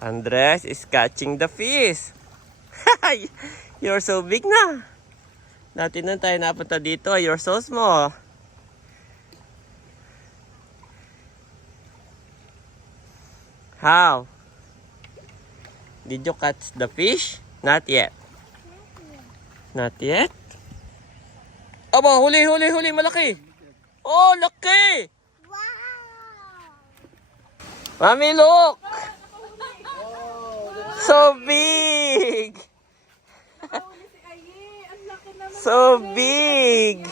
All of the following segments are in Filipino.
Andres is catching the fish. You're so big na. Dati nun tayo napunta dito. You're so small. How? Did you catch the fish? Not yet. Not yet? Aba, huli, malaki. Oh, laki! Wow! Mami, look! So big! So big!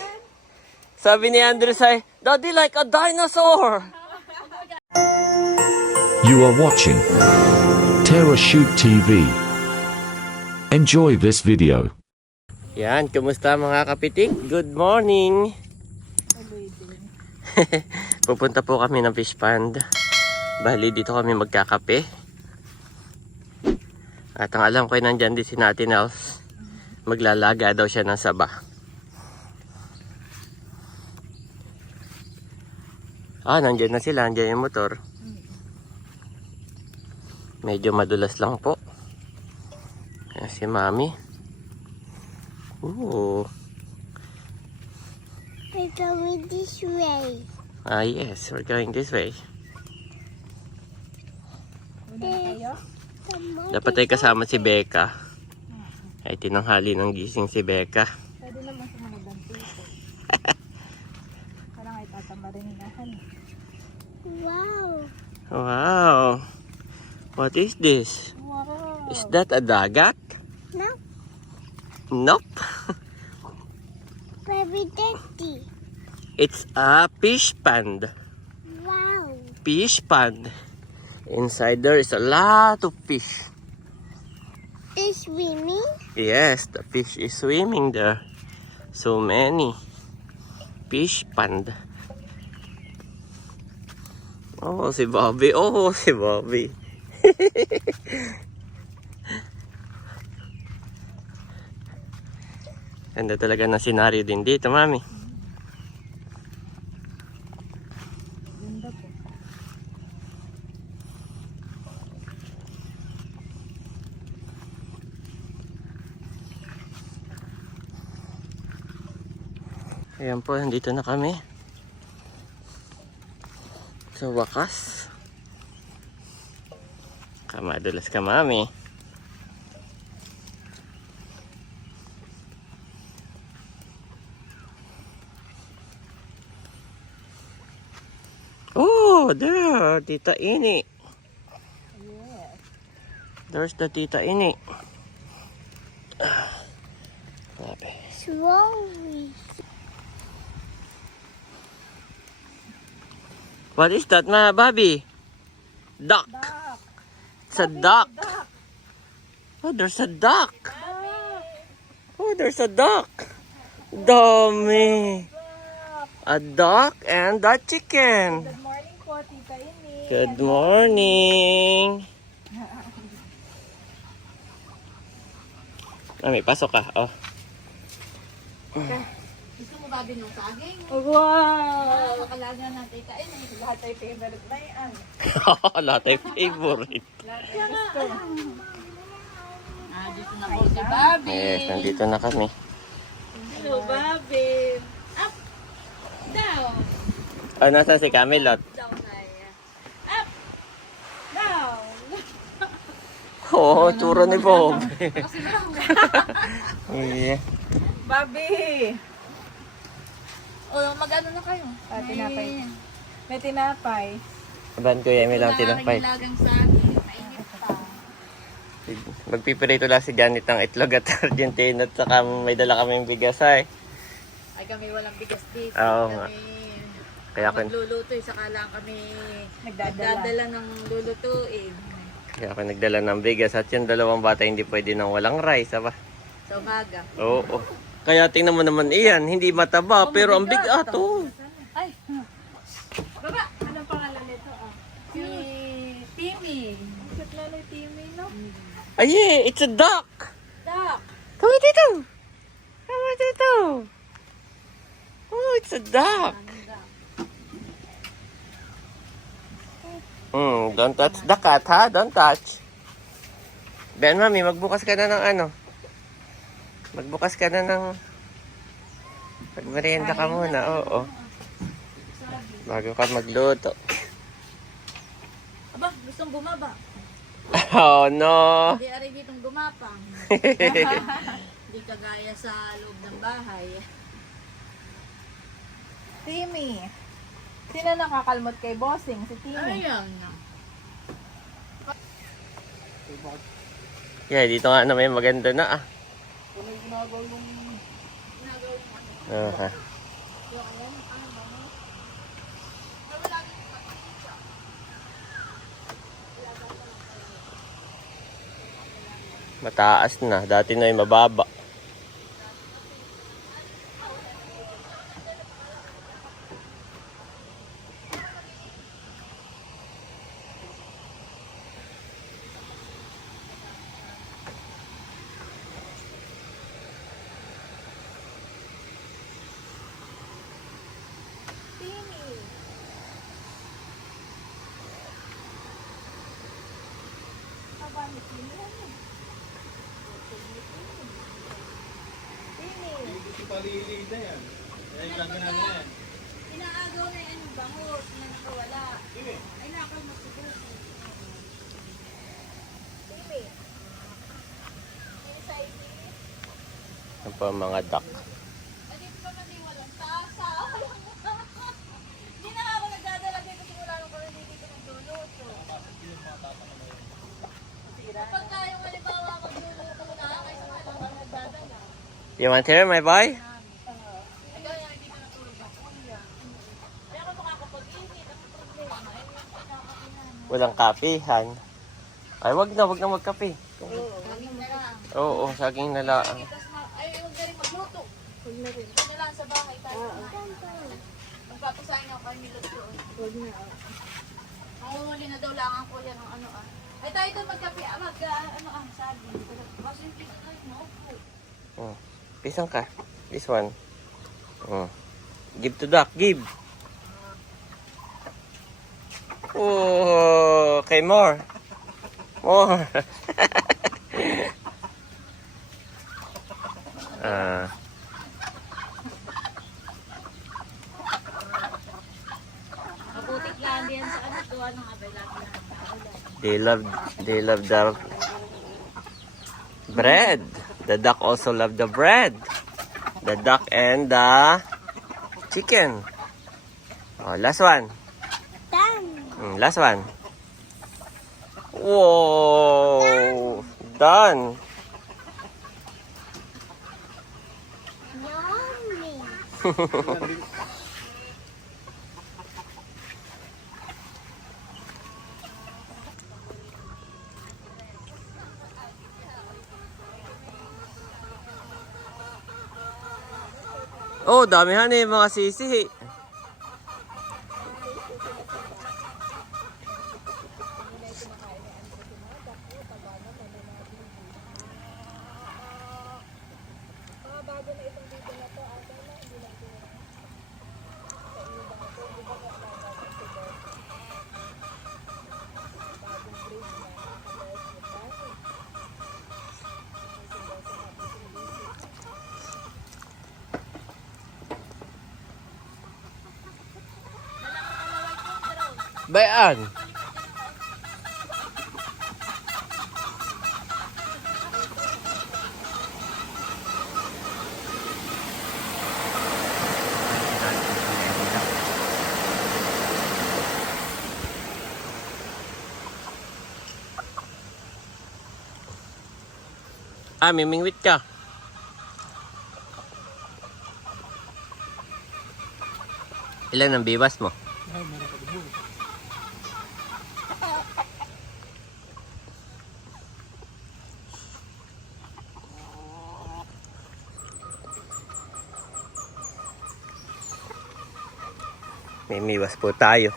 Sabi ni Andres ay, Daddy, like a dinosaur! You are watching Terra Shoot TV. Enjoy this video. Yan, kumusta mga kapitik? Good morning! Pupunta po kami ng fish pond. Bali, dito kami magkakape. At ang alam ko ay nandyan din si Natin Nels. Maglalaga daw siya ng saba. Nandyan na sila. Nandyan yung motor. Medyo madulas lang po. Ayan si Mami. Ooh. We're going this way. Yes, we're going this way. Dapat ay kasama si Becca. Ay tinanghali ng gising si Becca. Pwede naman sa mga dantito. Parang ay tatamba rin hinahan. Wow! Wow! What is this? Wow! Is that a dagat? No, Nope. baby daddy. It's a fish pond. Wow! Fish pond. Inside there is a lot of fish. They swimming? Yes, the fish is swimming there. So many. Fish pond. Oh, si Bobby. Oh, si Bobby. Ganda talaga na senaryo din dito, Mami. Ganda po. Ayan po, nandito na kami. Sa wakas. Kamadulas ka, Mami. Oh, there, Tita Ini. Yes. There's the Tita Ini. Grabe. Slowly. What is that, ma, Bobby? Duck. Duck! It's a duck. Duck! Oh, there's a duck. Duck! Oh, there's a duck. Dami. A duck and a chicken. Good morning po, Tita Ini. Good morning. Mami, pasok ka. Oh. Gusto mo ba din ng saging? Wow! Makalaga ng Tita Ini. Lahat ay favorite na yan. Lahat ay favorite. Lahat ay gusto. Dito na po si Bobby. Yes, nandito na kami. Hello, Bobby. Up. Down. Oh, nasa si Camelot? Down tayo. Up. Down. Oo, tsura ni Bob. Yeah. Bobby! Mag-ano na kayo? Tinapay. May tinapay. Aban ko yung lang tinapay. Nilagang saging. Mainit pa. Magpipirito lang si Janet ng itlog at Argentina at saka may dala kaming bigas ay. Ay kami walang bigas dito. Oo nga. Kaya ako, Magluluto. Saka lang kami Nagdadala. nagdadala ng lulutuin. kaya ako nagdala ng bigas at yung dalawang bata hindi pwede nang walang rice, aba? Sa umaga. Oo. Kaya tingnan mo naman iyan, hindi mataba pero ang bigat oh. Ay. Baba. Anong pangalan nito? Si Timmy. Cute na ni Timmy, no? Ay, it's a duck. Duck. Come dito. Come dito. Oh, it's a duck. Don't touch the cat, ha? Don't touch. Ben, mami, magbukas ka na ng ano? Magbukas ka na ng... Magmerienda ka muna, oo. Bago ka magluto. Aba, gustong bumaba. Oh, no! Hindi ari ditong gumapang. Hindi kagaya sa loob ng bahay. Timmy. Sino nakakalmot kay Bossing? Si Timmy. Ayan na. Yeah, dito nga na may maganda na ah. Aha. Mataas na. Dati na yung mababa. Inaagaw na yung bangus na nakawala. Ay, nakalmot siguro. Ano pa mga duck. Dito pa man din walang tasa. Hindi na ako nagdadala dito simula nung kami dito nagluluto. Kapag yung halimbawa magluluto na, kaysa nga lang ako nagdadala. You want to hear my boy? Ay, kaya hindi ka natulog na kuya. Kaya ako makakapag-init. Ang problema, ay yung pagkakakinan. Walang kapihan. Ay, wag na magkape. Laging na lang. Oo, saging na lang. Tapos ay, huwag na rin magluto. Huwag na rin. Huwag na lang sa bahay tayo. Magpapasahin ako kay Milot doon. Huwag na. Manguhuli na daw lang ang kuya ng ano ah. Ay tayo doon magkape. Ano ang sabi. Kasi yung piso tayo maupo. Oh. Pisang ka. This one. Oh. Give to duck. Give. Oh, okay, more. More. Mabutik lang din sa ano to. Anong abay natin ng tao. They love the bread. The duck also love the bread. The duck and the chicken. Oh, last one. Done. Last one. Whoa, done. Yummy. Oh, damihan eh mga sisi. Bayan. Ah, mimingwit ka. Ilan ang biwas mo? May miwas po tayo.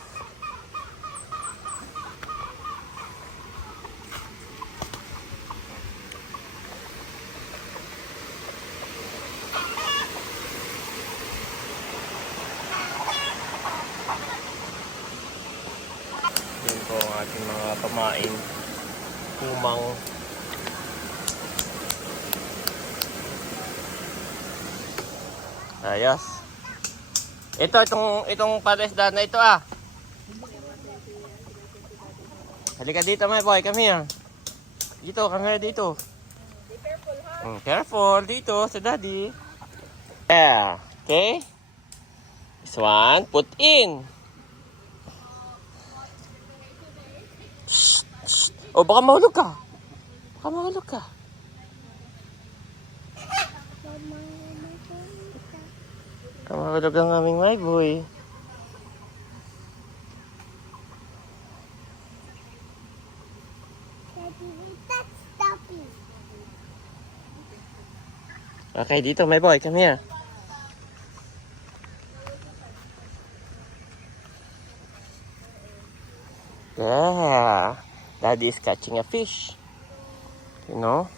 Yan po ang ating mga pamain. Kumang Ayos. Itong palesda na ito Halika dito, my boy. Come here. Dito, come here dito. Be careful, ha? Careful dito sa daddy. Yeah. Okay. This one, put in. Shh, shh. Oh, baka mahulog ka. Baka mahulog ka. Baka mahulog ang aming my boy. Okay, dito, my boy. Come here. Yeah. Daddy is catching a fish. You know?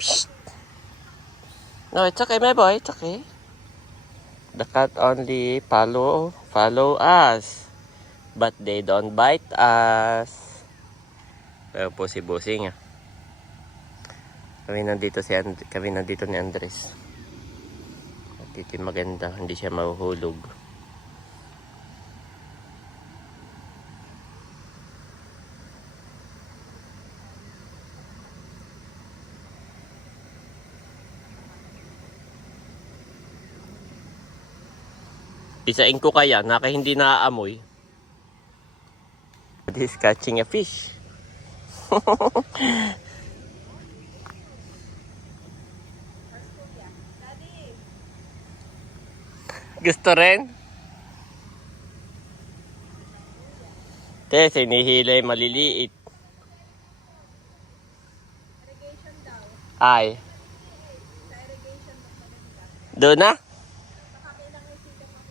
Psst. No, it's okay, my boy. It's okay. The cat only follow us. But they don't bite us. Pero po si Bossing Kami nandito ni Andres. At ito maganda, hindi siya mahuhulog. Isain ko kaya, naka hindi naaamoy. This is catching a fish. Gusto rin? Tess, hinihila yung maliliit. Irrigation daw. Ay. Sa irrigation mo maganda. Doon na? Nakabilang yung sila mo.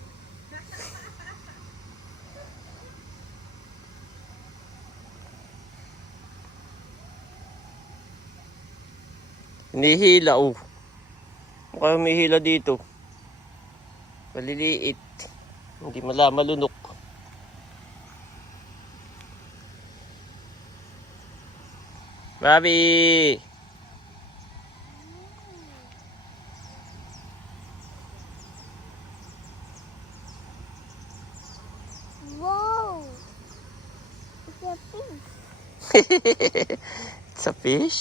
Hinihila, oh. Mukhang humihila dito. Maliliit. Hindi malunok. Bobby! Whoa! It's a fish. It's a fish?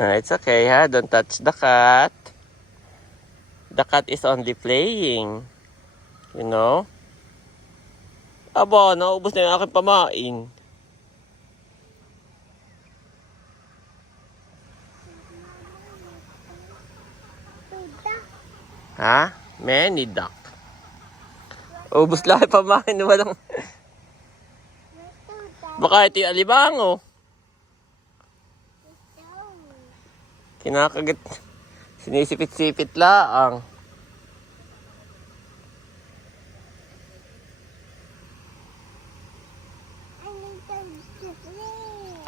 It's okay, ha? Don't touch the cat. The cat is only playing. You know? Aba, naubos na yung aking pamain. Ha? Many duck. Ubos lang yung pamain. Walang... Baka ito yung alibango. Kinakagat. Sinisipit-sipit laang.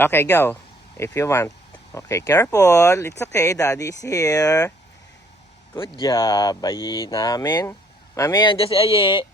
Okay, go. If you want. Okay, careful. It's okay. Daddy is here. Good job. Ayi namin. Mami, andyan si Ayi.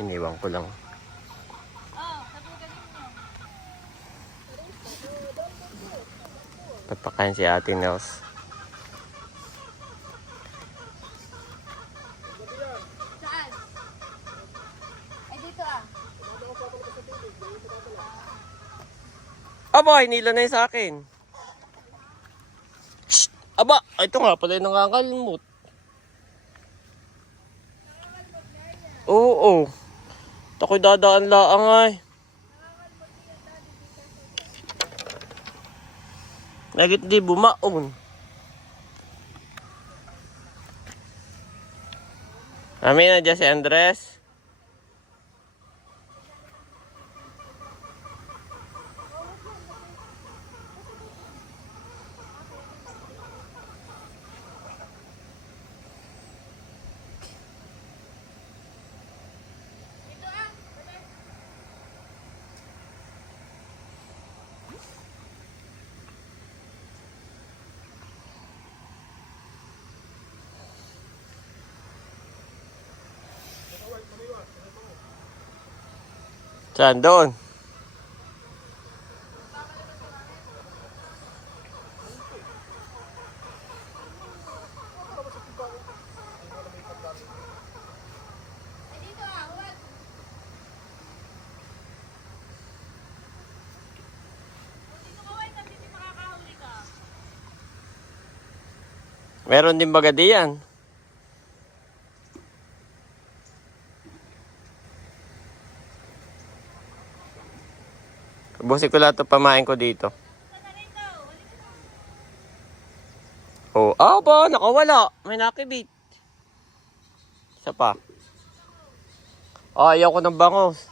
Iniwan ko lang. Papakain si Ate Nels. Saan? Ay, dito Aba, hinila na yun sa akin. Shh! Aba, ito nga pala yung nangangalmot. Oo. Ako'y dadaan laang ay. Nagit di bumaon. Amin na dyan si Andres. Saan doon? Meron din baga diyan. Busin ko lahat ito pamain ko dito. Oh, ba, nakawala. May nakibit. Isa pa. Oh, ayaw ko ng bangos.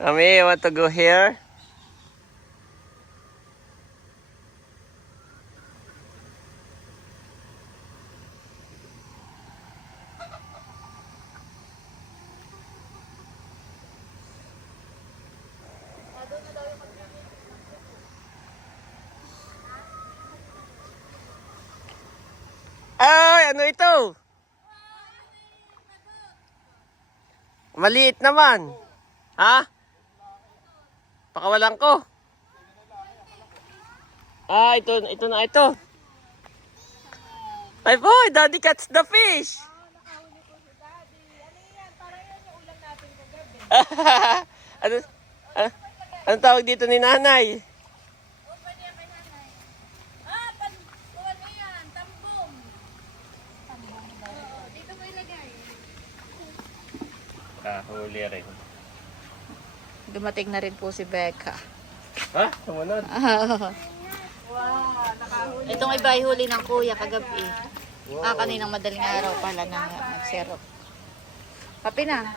Mami, you want to go here? Ay, ano ito? Maliit naman. Ha? Pakawalan ko. Ah, ito na ito. Ay boy, Daddy catch the fish. ano, ano, ano tawag dito ni nanay? Huli rin. Dumating na rin po si Becca. Ha? Sumunod? Itong iba ay huli ng kuya kagabi. Kaninang madaling araw pala na nagserok. Kapi na.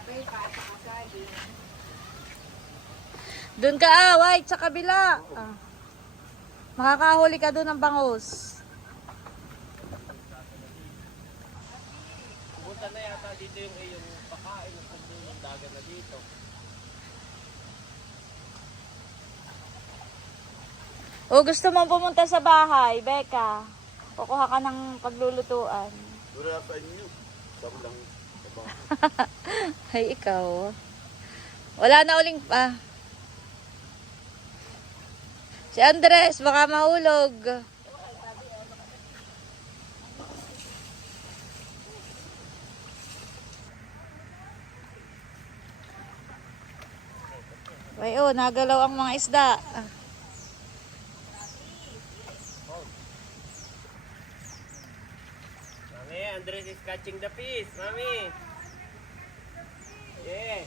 Doon ka White, sa kabila. Makakahuli ka doon ng bangus. Pumunta na yata dito yung pakain ng dagat na dito. O gusto mong pumunta sa bahay, Becca? Kukuha ka ng paglulutuan. Wala pa inyo. Sabi lang. Ay, ikaw. Wala na uling pa. Si Andres, baka mahulog. Ay, nagalaw ang mga isda. Mami, Andres is catching the fish. Mami. Yeah.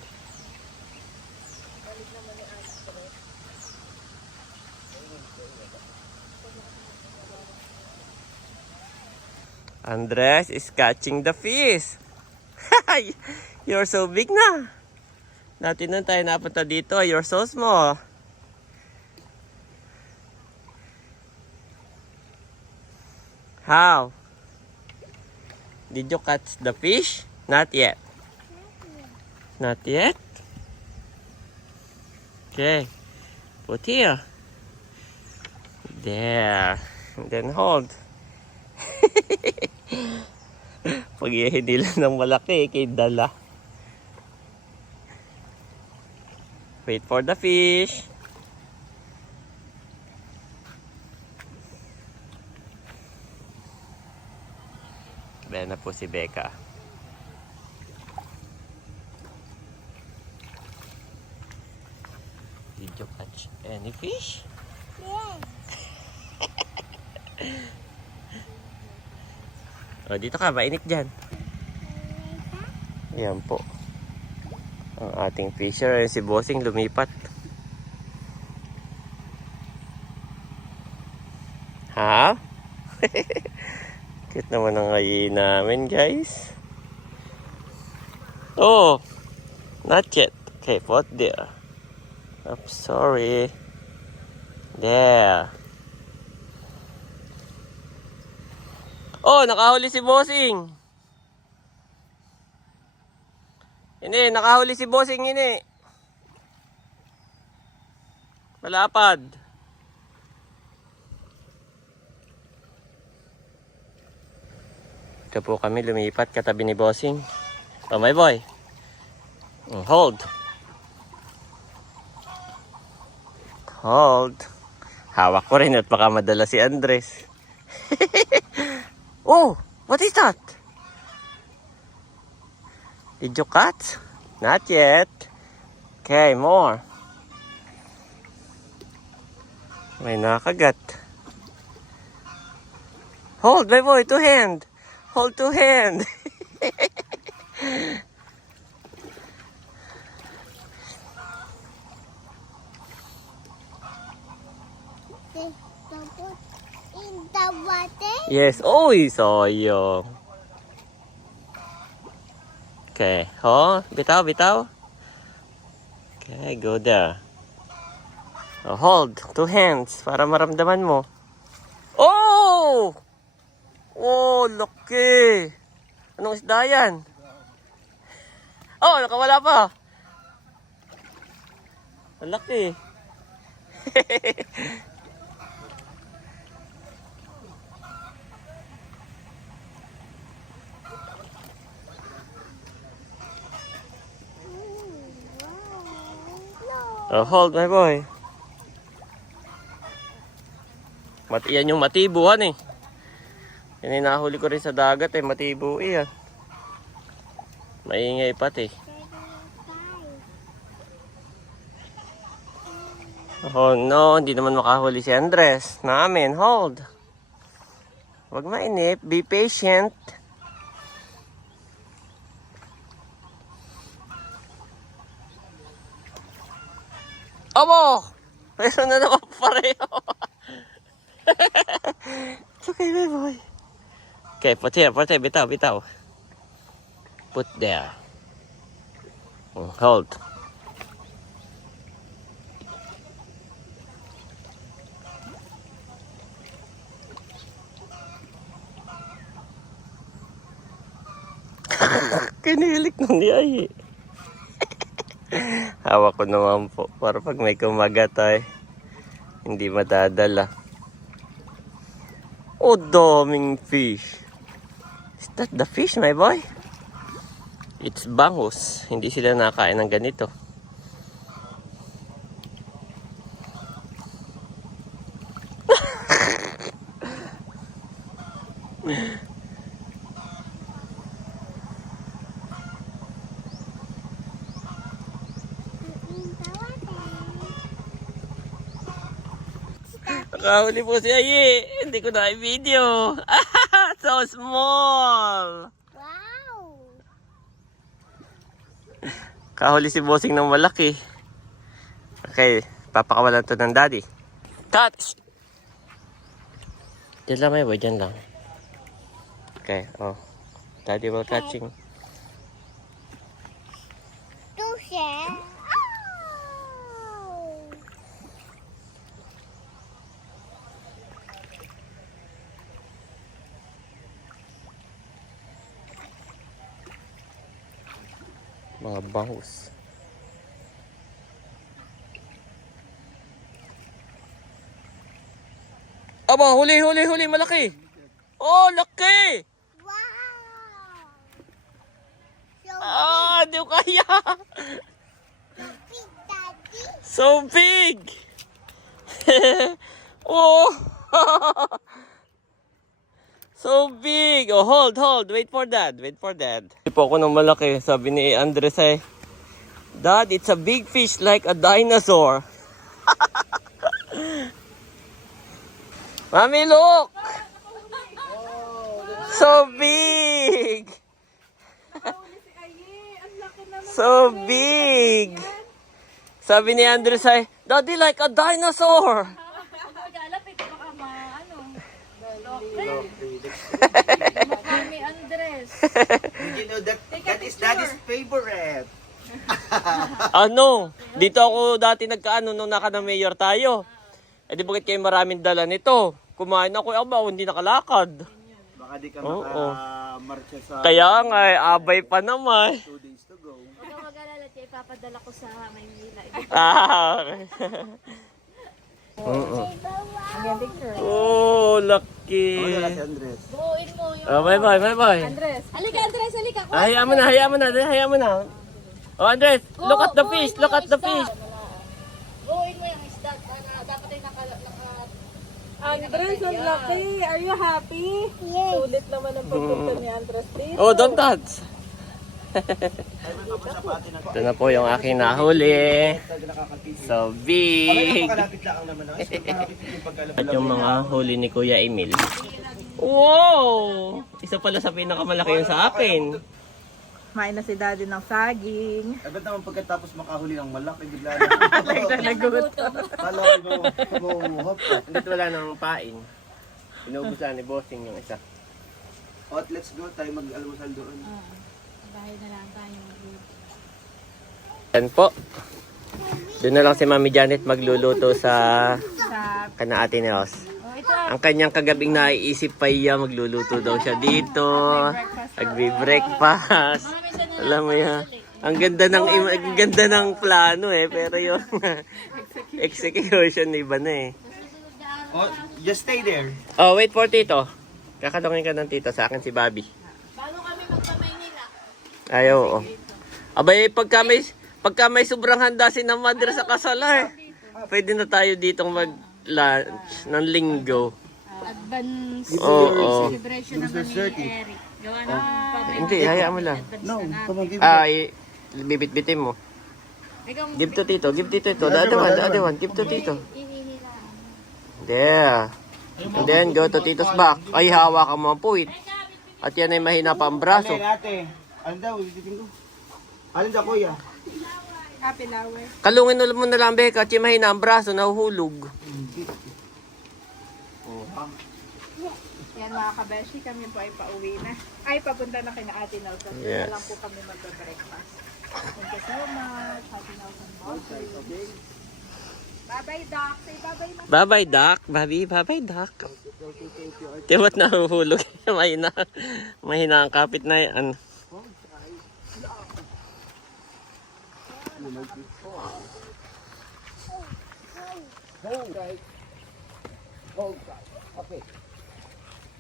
Andres is catching the fish. You're so big na. Dati nun tayo napunta dito. You're so small. How? Did you catch the fish? Not yet. Not yet? Okay. Put here. There. And then hold. Pag nila ng malaki, kay dala. Wait for the fish. Ayan na po si Becca. Did you catch any fish? Yes. O, dito ka, mainit dyan. Ayan po. Ang ating fisher. Ayan si Bossing lumipat. Ha? Cute naman ang ngayon namin, guys. Oh! Not yet. Okay, put there. I'm sorry. There. Oh, nakahuli si Bossing. Ini, nakahuli si Bossing ini. Malapad. Ito po kami lumipat katabi ni Bossing. Oh, my boy. Hold. Hold. Hawak ko rin at baka madala si Andres. Oh, what is that? Did you catch? Not yet. Okay, more. May nakagat. Hold, my boy, two hand. Hold two hand. Don't put in the water. Yes. Uy, sayang. Okay. Oh, bitaw, bitaw. Okay, go there. Oh, hold. Two hands para maramdaman mo. Oh! Oh, laki. Anong isda yan? Oh, nakawala pa. Ang laki. Oh, hold my boy. Yan yung matibuhan eh. Yan ay nahuli ko rin sa dagat eh. Matibo eh. Maingay pati. Oh no, hindi naman makahuli si Andres. Namin, hold. Huwag mainip, be patient. Abo! Meron na naman pareho. It's okay, my boy. Okay, put here, bitaw, bitaw. Put there. Hold. Kinilik na niya eh. Hawak ko naman po para pag may kumagat ay hindi madadala. Oh, daming fish. Is that the fish, my boy? It's bangus. Hindi sila nakain ng ganito. Nakahuli po si Ayi. Hindi ko na i-video. So small. Wow. Kahuli si Bossing ng malaki. Okay, papakawalan to ng daddy. Cut! Diyan lang may boy, diyan lang. Okay, oh. Daddy will catching. Tushe. Mga bangus. Aba, huli, malaki. Oh, laki! Wow. Ah, di ko kaya. Big Daddy. So big! Oh! So big! Oh, hold. Wait for that. Hindi po ako ng malaki. Sabi ni Andres ay, Dad, it's a big fish like a dinosaur. Mami, look! So big! Nakahuli si Ayi. So big! Sabi ni Andres ay, Daddy, like a dinosaur! Ako mag-alapit, baka ano. Kami Andres. You know that is Daddy's favorite. Ano? Dito ako dati nagkaano nung naka-mayor tayo. Eh di bakit kayo maraming dala nito? Kumain ako, hindi nakalakad. Baka di ka Oo. makamarcha sa Kaya nga, abay pa naman. 2 days to go. Huwag kang mag-alala, Che, ipapadala ko sa Maynila. Oo. Ang picture. Oh, lucky. Wala si Andres. Buuin mo yung... Oh, bye-bye. Andres, Halika, Andres, halika. Hayaan mo na. Oh, Andres, look at the fish. Buuin mo yung isda. Dapat ay naka... Andres, ang laki. Are you happy? Yes. Sulit naman ang pagpunta ni Andres dito. Oh, don't touch. Ito na po yung aking nahuli. So big. Kalapit lang naman ako. Kalapit yung pagkalapit. At yung mga huli ni Kuya Emil. Wow! Isa pala sa pinakamalaki yung sa akin. Kumain na si Daddy ng saging. Agad naman pagkatapos makahuli ng malaki, bigla na. Nagutom. Kala ko mamuhap ka. Hindi wala nang pain. Inuubusan ni Bossing yung isa. At let's go tayo mag-almusal doon. Bahay na lang tayo. Yan po. Doon na lang si Mami Janet magluluto sa kana Ate Neos. Oh, ito. Ang kanyang kagabing naiisip pa iya, magluluto daw siya dito. Magbe-breakfast. Alam mo yan. Ang ganda ng plano pero yung execution iba na eh. Oh, just stay there. Oh, wait for Tito. Kakatungin ka ng Tito. Sa akin si Bobby. Paano kami magpa-Maynila? Ay, oo. Abay, pagka may sobrang handa si na Madre sa kasalar, pwede na tayo ditong mag-lunch ng linggo. Advance Oo. celebration naman ni Eric. Gawa ng Hindi, hayaan mo lang. No, come on, give Bibit-bitin mo. Ikaw, Give to Tito, give Tito ito. The other one, give to Tito. ihihila. There. And then, go to Tito's back. Ay, hawakan mo ang puwit. At yan ay mahina pa ang braso. ate. Ano daw, isitin ko. Alin daw, kuya? Happy flower. Kalungin ulit mo na lang, Becca. At yung mahina ang braso, nahuhulog. Yan mga kabeshi, kami po ay pauwi na. Ay, papunta na kina Ate Nelson. Yes. Na lang po kami magbe-breakfast. Thank you so much. Ate Nelson Bossing. Bye-bye, Doc. Say bye-bye, ma. Bye-bye, Doc. Bye-bye, Doc. Tiwat nahuhulog. mahina ang kapit na yan.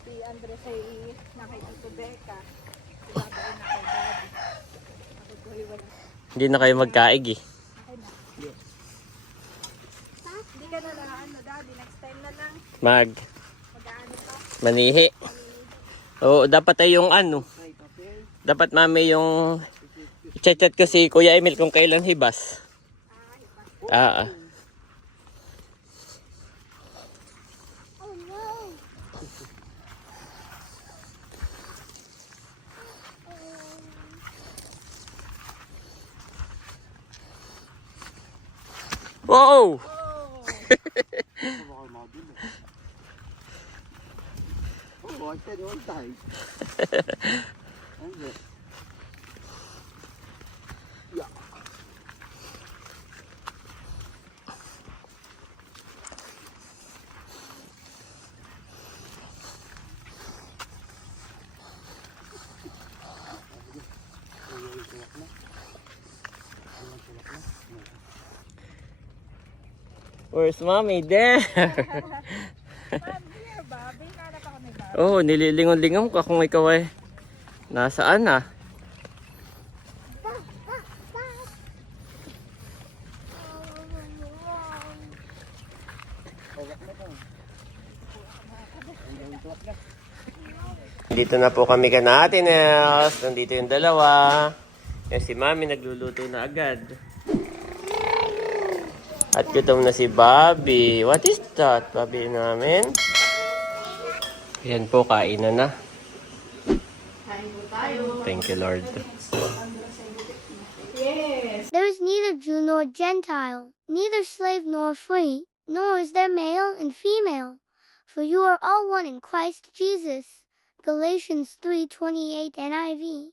Si Andres ay nakikita Becca. Si Baba ay nakay Daddy. Ako po ay wala. Hindi na kayo magkaig eh. Hindi ka na lang, Daddy. Next time na lang. Mag-ano to? manihi. Oo, dapat ay yung ano. Dapat mami yung chat-chat ko si Kuya Emil kung kailan hibas. Ah. Oh no. Wow! Oh, I said one time. Where's mommy? There! Here, Bobby. Hanap ako ni Bobby. Oh, nililingon-lingon ka kung ikaw ay nasaan ah. Dito na po kami kana Ate Nels. Nandito yung dalawa. Yung si Mami nagluluto na agad. At gutom na si Bobby. What is that, Bobby namin? Yan po, kainan na. Kain po tayo. Thank you, Lord. Yes. There is neither Jew nor Gentile, neither slave nor free, nor is there male and female, for you are all one in Christ Jesus. Galatians 3:28 NIV.